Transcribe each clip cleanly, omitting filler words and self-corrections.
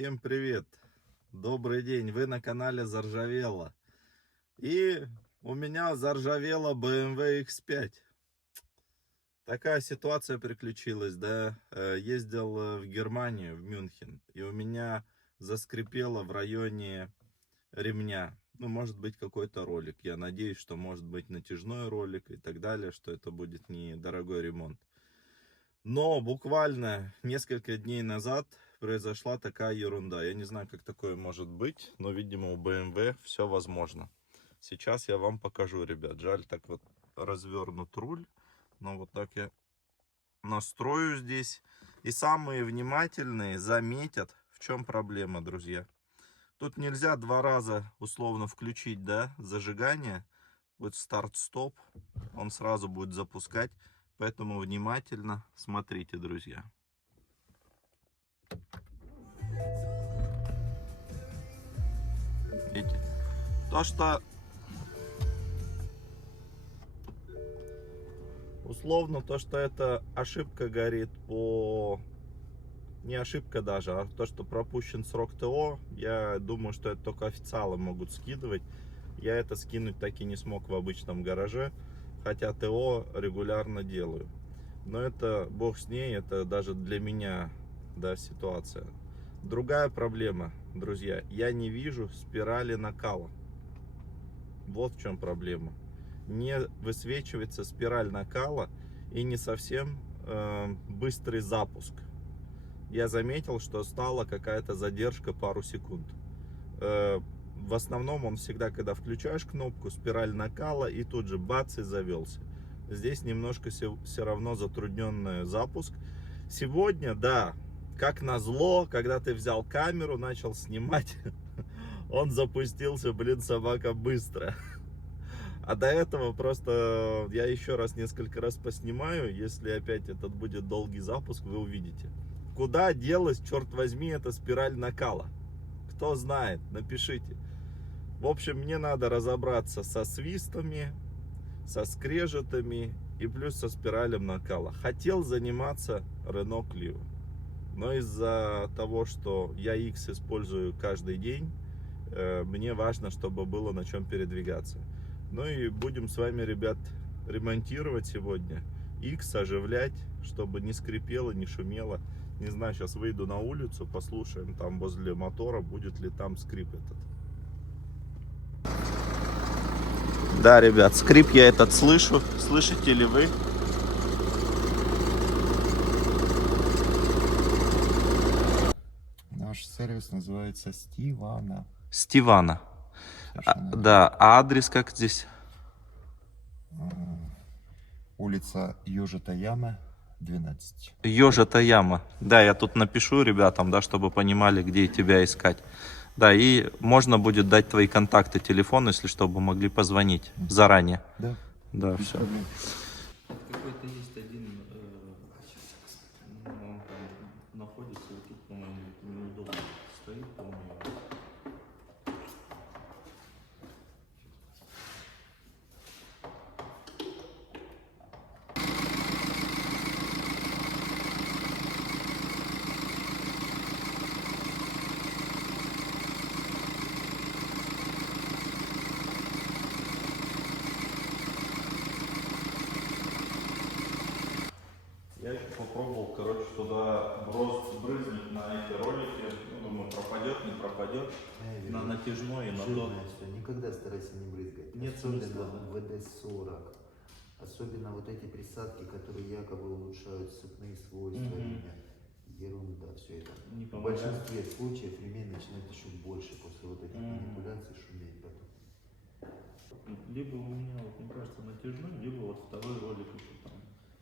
Всем привет! Добрый день! Вы на канале Заржавела. И у меня заржавела BMW X5. Такая ситуация приключилась, да. Ездил в Германию, в Мюнхен. И у меня заскрипело в районе ремня. Ну, может быть, какой-то ролик. Я надеюсь, что может быть натяжной ролик и так далее, что это будет недорогой ремонт. Но буквально несколько дней назад произошла такая ерунда. Я не знаю, как такое может быть, но, видимо, у BMW все возможно. Сейчас я вам покажу, ребят. Жаль, так вот развернут руль. Но вот так я настрою здесь. И самые внимательные заметят, в чем проблема, друзья. Тут нельзя два раза условно включить, да, зажигание. Вот старт-стоп. Он сразу будет запускать. Поэтому внимательно смотрите, друзья. Видите? То, что условно, то, что это ошибка горит по... Не ошибка даже, а то, что пропущен срок ТО, я думаю, что это только официалы могут скидывать. Я это скинуть так и не смог в обычном гараже, хотя ТО регулярно делаю. Но это бог с ней, это даже для меня, да, ситуация. Другая проблема, друзья, я не вижу спирали накала. Вот в чем проблема. Не высвечивается спираль накала и не совсем быстрый запуск. Я заметил, что стала какая-то задержка пару секунд. В основном он всегда, когда включаешь кнопку, спираль накала и тут же бац и завелся. Здесь немножко все равно затрудненный запуск. Сегодня, да, как назло, когда ты взял камеру, начал снимать, он запустился, блин, собака, быстро. А до этого просто я еще раз несколько раз поснимаю. Если опять этот будет долгий запуск, вы увидите. Куда делась, черт возьми, эта спираль накала? Кто знает, напишите. В общем, мне надо разобраться со свистами, со скрежетами и плюс со спиралем накала. Хотел заниматься Renault Clio. Но из-за того, что я X использую каждый день, мне важно, чтобы было на чем передвигаться. Ну и будем с вами, ребят, ремонтировать сегодня. X оживлять, чтобы не скрипело, не шумело. Не знаю, сейчас выйду на улицу, послушаем там возле мотора, будет ли там скрип этот. Да, ребят, скрип я этот слышу. Слышите ли вы? Наш сервис называется Стивана. Стивана. Да, а адрес как здесь? Улица Южата Яма, 12. Ежата яма. Да, я тут напишу ребятам, да, чтобы понимали, где тебя искать. Да, и можно будет дать твои контакты, телефон, если чтобы могли позвонить заранее. Да. Да, все. Какой-то есть один, он там находится, вот тут, по-моему, неудобно стоит, по-моему. Я еще попробовал, короче, туда брызнуть на эти ролики. Ну, думаю, пропадет, не пропадет. На натяжной и на то. Все. Никогда старайся не брызгать. Нет Особенно смысла, да? в WD-40. Особенно вот эти присадки, которые якобы улучшают цепные свойства ремня. Ерунда все это. Не В помогает. большинстве случаев ремень начинает еще больше после вот этих манипуляций шуметь потом. Либо у меня, вот, мне кажется, натяжной, либо вот второй ролик еще там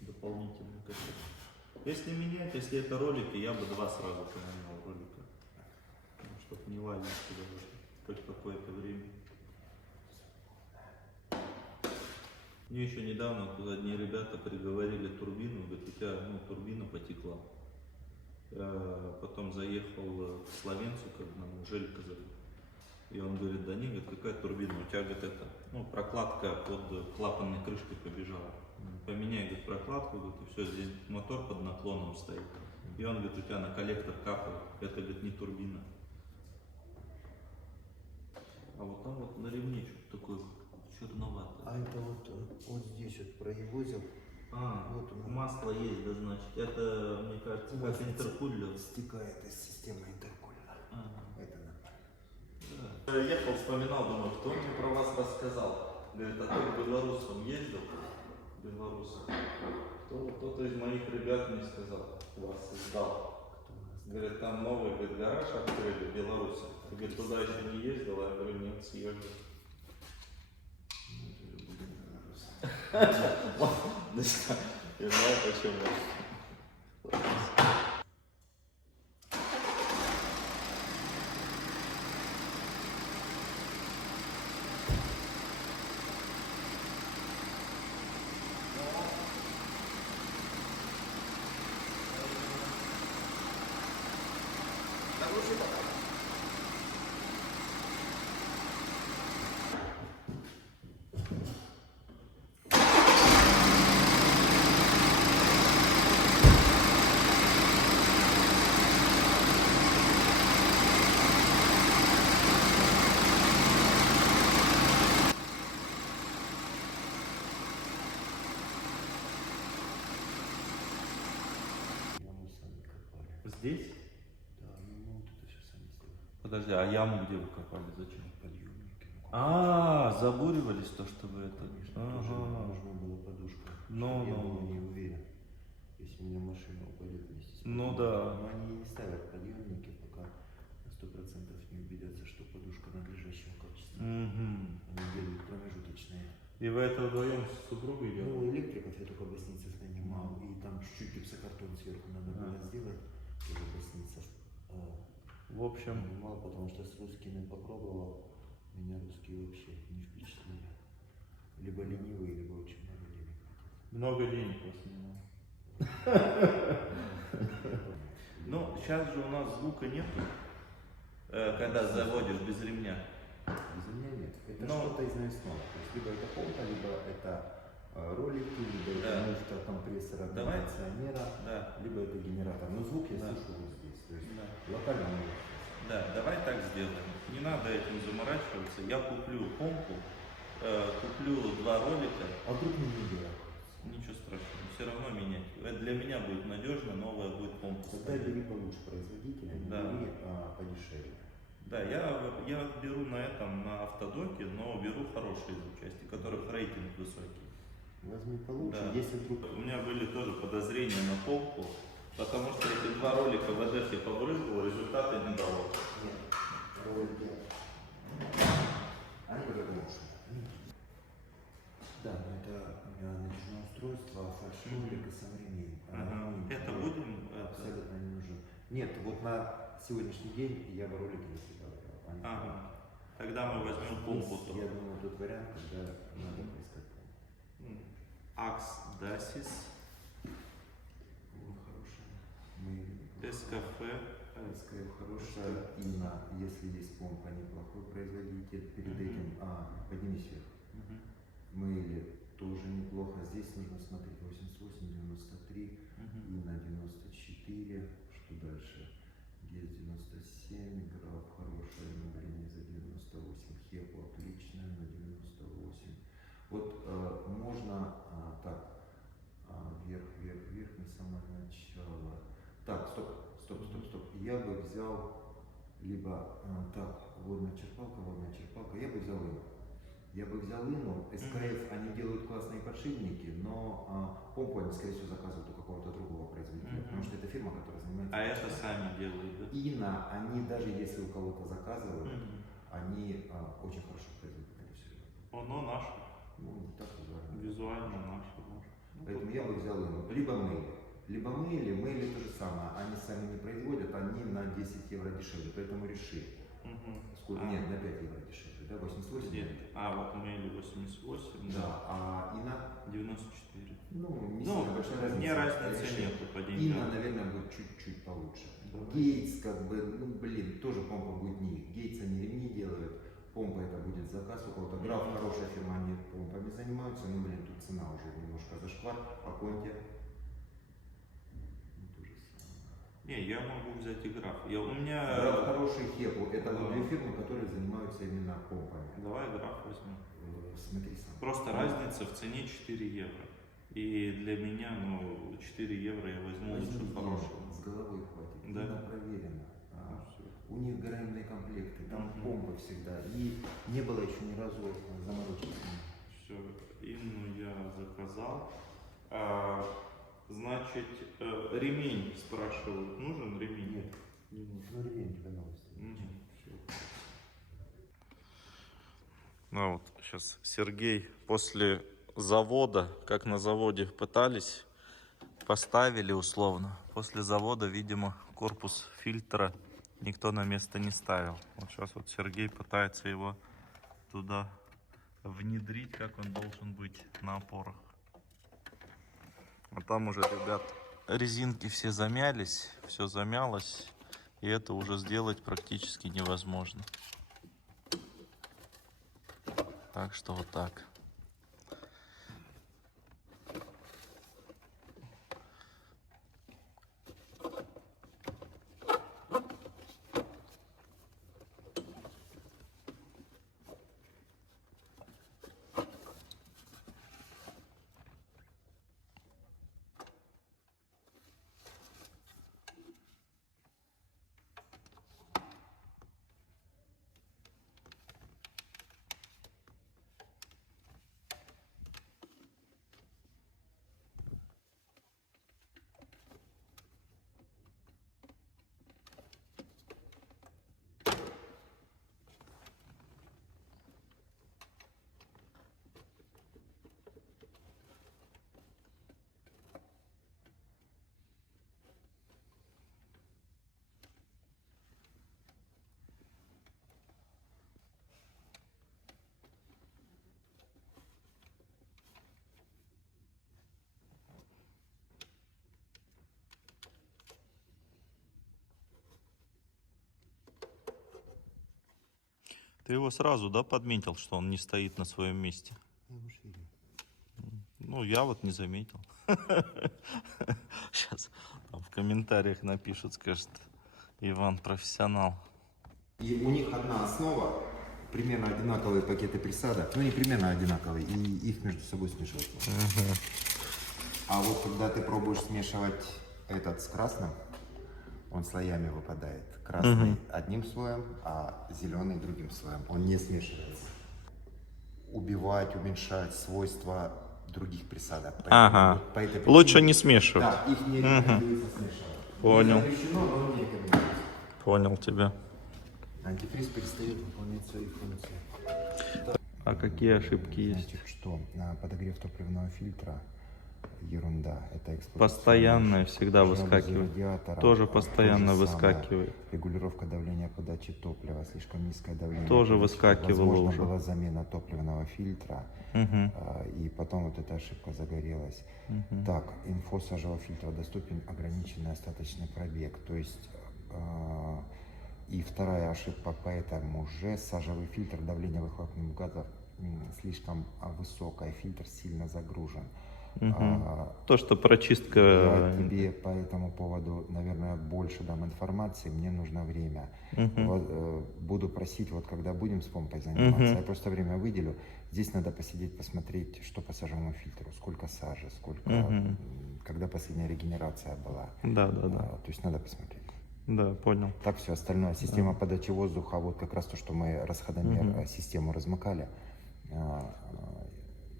дополнительный какой-то. Если менять, если это ролики, я бы два сразу поменял ролика. Чтобы не лазить сюда хоть какое-то время. Мне еще недавно тут одни ребята приговорили турбину, говорят, у тебя турбина потекла. Я потом заехал к словенцу, к одному, Желька зовут. И он говорит, да не, говорит, какая турбина, у тебя, говорит, это, прокладка под клапанной крышкой побежала. Поменяй, говорит, прокладку, говорит, и все, здесь мотор под наклоном стоит. И он говорит, у тебя на коллектор капает. Это, говорит, не турбина. А вот там вот на ремне что-то такое черноватое. А это вот здесь вот проевозил. Вот масло есть, да, значит. Это, мне кажется, как интеркулер. Стекает из системы интеркулера. Это нормально. Да. Я ехал, вспоминал, думаю, кто мне про вас рассказал. Говорит, а ты к белорусам ездил? Белорусам. Кто-то из моих ребят мне сказал, вас сдал. Говорит, там новый, говорит, гараж открыли в Беларуси. Говорит, туда еще не ездил, а я говорю, нет, съездил. Я знаю почему. Яму сами копали. Здесь? Да, ну мы вот это все сами сделали. Подожди, а яму где вы копали? Зачем? Подъемники. Забуривались то, что вы это. Конечно, тоже нужна была подушка. Ну, Я ну, был ну. не уверен, если у меня машина упадет вместе с Ну подъемником. да. Но они не ставят подъемники, пока на 100% не убедятся, что подушка надлежащего качества. Они делают промежуточные. И вы это вдвоем с супругой делали? Ну, электриков я только в гостинице нанимал, и там чуть-чуть гипсокартон сверху надо было сделать, тоже гостиница В общем, нанимал, потому что с русскими попробовал, меня русские вообще не впечатлили. Либо ленивые, либо очень много денег хотят. много денег вас снимал. Ну, сейчас же у нас звука нету, когда заводишь без ремня. Без меня нет. Это Но- что-то из навесного. То есть либо это помпа, либо это ролики, либо Да. это муфта компрессора, Давай. кондиционера, Да, либо это генератор. Но звук я Да. слышу вот здесь. То есть да. локально он есть. Да, давай так сделаем. Не надо этим заморачиваться. Я куплю помпу, куплю 2 ролика. А вдруг не делать? Ничего страшного, все равно менять. Это для меня будет надежно, новая будет помпа. Тогда бери получше производителя, не Да. бери подешевле. Да, я беру на этом, на автодоке, но беру хорошие запчасти, которых рейтинг высокий. Возьми получше, Да. если вдруг... У меня были тоже подозрения на помпу, потому что эти 2 ролика в АДФ я побрызгал, результата не дало. Нет, ролики. Они уже лучше. Да, но это у меня натяжное устройство, фальш-ролик и сам ремень. Это будем? Абсолютно не нужен. Нет, вот на сегодняшний день я бы ролики не прибавлял. Они Ага. Тогда мы возьмем помпу. Здесь, я думаю, тот вариант, когда надо поискать помпу. Акс Дасис, Вот хорошая. Мы СКФ. СКФ хорошая. Инна, если есть помпа, неплохой производитель. Перед этим, поднимись вверх. Мэйли тоже неплохо. Здесь нужно смотреть 88, 93, Инна 94. Что дальше? Есть 97, граф хорошая, обновление за 98, Хепу отличная на 98. Вот можно так, вверх, вверх, вверх на самое начало. Так, стоп. Я бы взял либо так, водная черпалка. Я бы взял Инну. СКФ, они делают классные подшипники, но помпу они, скорее всего, заказывают у какого-то другого производителя, потому что это фирма, которая занимается... А это сами делают, да? Инна, они даже если у кого-то заказывают, они очень хорошо производят это все. Оно наше, Ну, не так визуально. визуально наше. Поэтому я бы взял Инну. Либо Мэйли то же самое. Они сами не производят, они на 10 евро дешевле, поэтому реши. Сколько? Нет, на 5 евро дешевле, да? 88? Где? Вот Мэйли 88, Да, а Инна? 94. Ну, не Ну, сильно большая разница. мне разницы Реши. нету по Инна, деньгам. наверное, будет чуть-чуть получше. Давай. Гейтс, как бы, тоже помпа будет не их. Гейтс они ремни делают, помпа это будет заказ у кого-то. Граф хорошая фирма, они помпами занимаются, тут цена уже немножко зашквар. А Конте? То же самое. Не, я могу взять и граф. У меня... Граф хороший, Хепу. Это вот две фирмы, которые занимаются именно помпами. Давай граф возьмем. Смотри сам. Просто разница в цене 4 евро. И для меня, 4 евро я возьму лучше Возьми хорошего. с головой хватит. Да. Она проверена. Всё. У них гарантийные комплекты, там Мгм. помпы всегда. И не было еще ни разу заморочек с ними. Все, Инну я заказал. Значит, ремень спрашивают. Нужен ремень? Нет. Не нужен. Ну, ремень у тебя новости. Всё. Ну вот, сейчас Сергей после завода, как на заводе пытались, поставили условно. После завода, видимо, корпус фильтра никто на место не ставил. Вот сейчас вот Сергей пытается его туда внедрить, как он должен быть на опорах. А там уже, ребят, резинки все замялись, все замялось, и это уже сделать практически невозможно. Так что вот так. Ты его сразу, да, подметил, что он не стоит на своем месте? Я уж видел. Ну, я вот не заметил. Сейчас в комментариях напишут, скажут, Иван профессионал. И у них одна основа, примерно одинаковые пакеты присадок, ну не примерно одинаковые, и их между собой смешивать можно. А вот когда ты пробуешь смешивать этот с красным, он слоями выпадает. Красный одним слоем, а зеленый другим слоем. Он не смешивается. Убивать, уменьшать свойства других присадок. Поэтому Ага. вот по этой причине- Лучше не смешивать. Да, их не рекомендуется смешивать. Понял. Не запрещено, но не рекомендуется. Понял тебя. Антифриз перестает выполнять свои функции. А какие ошибки есть? Значит, что подогрев топливного фильтра ерунда. Это эксплуатационные Постоянно ошибки. всегда Жалобы выскакивает. радиатора, Тоже то же постоянно самое. выскакивает. Регулировка давления подачи топлива, слишком низкое давление. Тоже подачи. выскакивало Возможно, уже. была замена топливного фильтра, и потом вот эта ошибка загорелась. Так, инфо сажевого фильтра доступен ограниченный остаточный пробег. То есть и вторая ошибка по этому же: сажевый фильтр, давление выхлопных газов слишком высокое, фильтр сильно загружен. То, что Я прочистка... тебе по этому поводу, наверное, больше дам информации, мне нужно время. Буду просить, вот когда будем с помпой заниматься, я просто время выделю. Здесь надо посидеть, посмотреть, что по сажевому фильтру, сколько сажи, сколько, когда последняя регенерация была. Да. То есть надо посмотреть. Да, понял. Так, все остальное. Система подачи воздуха, вот как раз то, что мы расходомер, систему размыкали.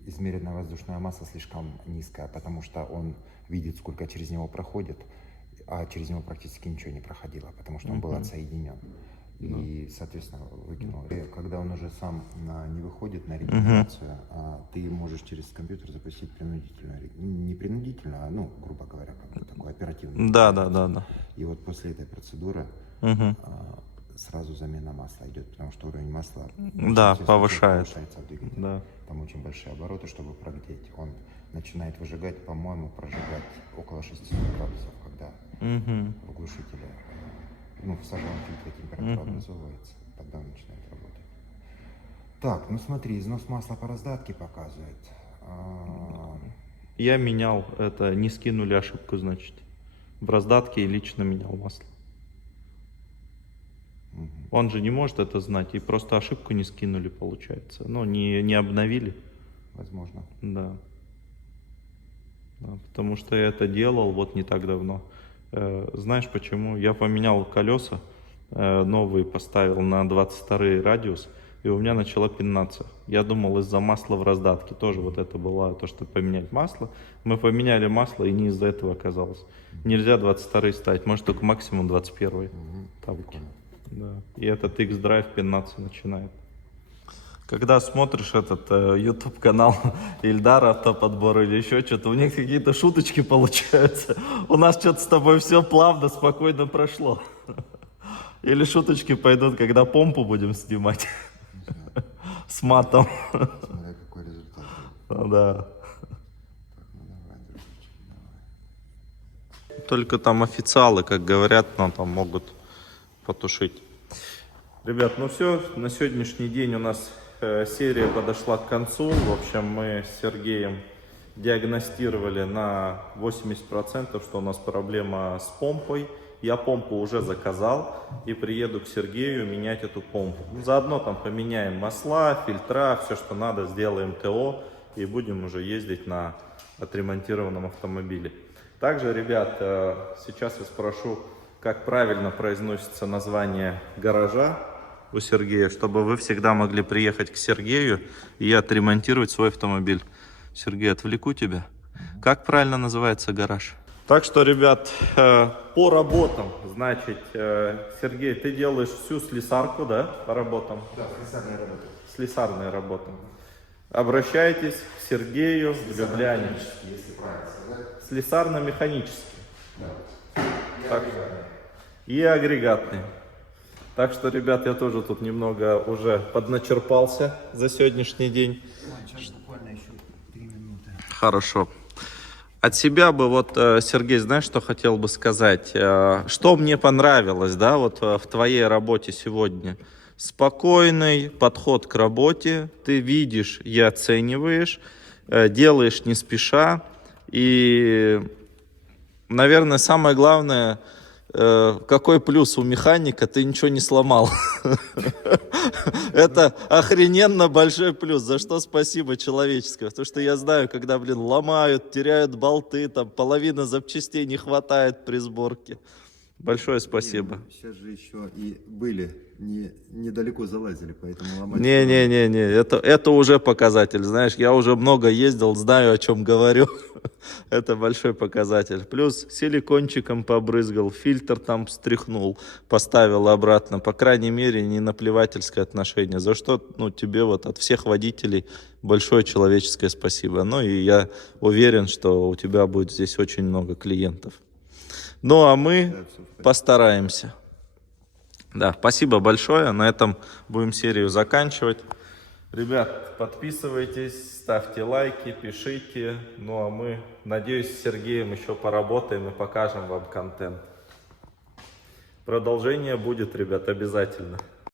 Измеренная воздушная масса слишком низкая, потому что он видит, сколько через него проходит, а через него практически ничего не проходило, потому что он был отсоединен. И, соответственно, выкинул. И когда он уже сам не выходит на регенерацию, ты можешь через компьютер запустить принудительную, не принудительно, а, ну, грубо говоря, как бы такой оперативный. Да. И вот после этой процедуры сразу замена масла идет, потому что уровень масла Да, повышает. повышается в двигателе. Да. Там очень большие обороты, чтобы прогреть. Он начинает выжигать, по-моему, прожигать около 600 градусов, когда в глушителе, ну, в сажевом фильтре температура образовывается, тогда он начинает работать. Так, ну смотри, износ масла по раздатке показывает. Я менял это, не скинули ошибку, значит. в раздатке и лично менял масло. Он же не может это знать, и просто ошибку не скинули, получается. Ну, не обновили. Возможно. Да. Да, потому что я это делал вот не так давно. Знаешь почему? Я поменял колеса, новые поставил на 22 радиус, и у меня начала пинаться. Я думал, из-за масла в раздатке. Тоже вот это было то, что поменять масло. Мы поменяли масло, и не из-за этого оказалось. Нельзя 22 ставить, может только максимум 21 тавки. Да. И этот X-Drive пинаться начинает. Когда смотришь этот YouTube канал Ильдара Автоподбор или еще что-то, у них какие-то шуточки получаются. У нас что-то с тобой все плавно, спокойно прошло. Или шуточки пойдут, когда помпу будем снимать. С матом. Смотря какой результат. Ну да. Ну давай, дружочек, давай. Только там официалы, как говорят, но там могут потушить. Ребят, ну все, на сегодняшний день у нас серия подошла к концу. В общем, мы с Сергеем диагностировали на 80%, что у нас проблема с помпой. Я помпу уже заказал и приеду к Сергею менять эту помпу. Заодно там поменяем масла, фильтра, все, что надо, сделаем ТО и будем уже ездить на отремонтированном автомобиле. Также, ребят, сейчас я спрошу, как правильно произносится название гаража у Сергея, чтобы вы всегда могли приехать к Сергею и отремонтировать свой автомобиль. Сергей, отвлеку тебя. Как правильно называется гараж? Так что, ребят, по работам, значит, Сергей, ты делаешь всю слесарку, да, по работам? Да, слесарная работа. Слесарные работы. Обращайтесь к Сергею в Любляне. Если правильно сказать. Слесарно-механический. Да. Так. И агрегатный. Так что, ребят, я тоже тут немного уже подначерпался за сегодняшний день. Сейчас буквально еще 3 минуты. Хорошо. От себя бы вот, Сергей, знаешь, что хотел бы сказать? Что мне понравилось, да, вот в твоей работе сегодня? Спокойный подход к работе, ты видишь и оцениваешь, делаешь не спеша. И, наверное, самое главное, какой плюс у механика, ты ничего не сломал. Это охрененно большой плюс, за что спасибо человеческое. Потому что я знаю, когда, ломают, теряют болты, там половина запчастей не хватает при сборке. Большое спасибо. Сейчас же еще и были, недалеко залазили, поэтому ломать. Не, это уже показатель, знаешь, я уже много ездил, знаю, о чем говорю. Это большой показатель. Плюс силикончиком побрызгал, фильтр там встряхнул, поставил обратно. По крайней мере, не наплевательское отношение. За что, тебе вот от всех водителей большое человеческое спасибо. Ну и я уверен, что у тебя будет здесь очень много клиентов. Ну а мы постараемся. Да, спасибо большое. На этом будем серию заканчивать. Ребят, подписывайтесь, ставьте лайки, пишите. Ну а мы, надеюсь, с Сергеем еще поработаем и покажем вам контент. Продолжение будет, ребят, обязательно.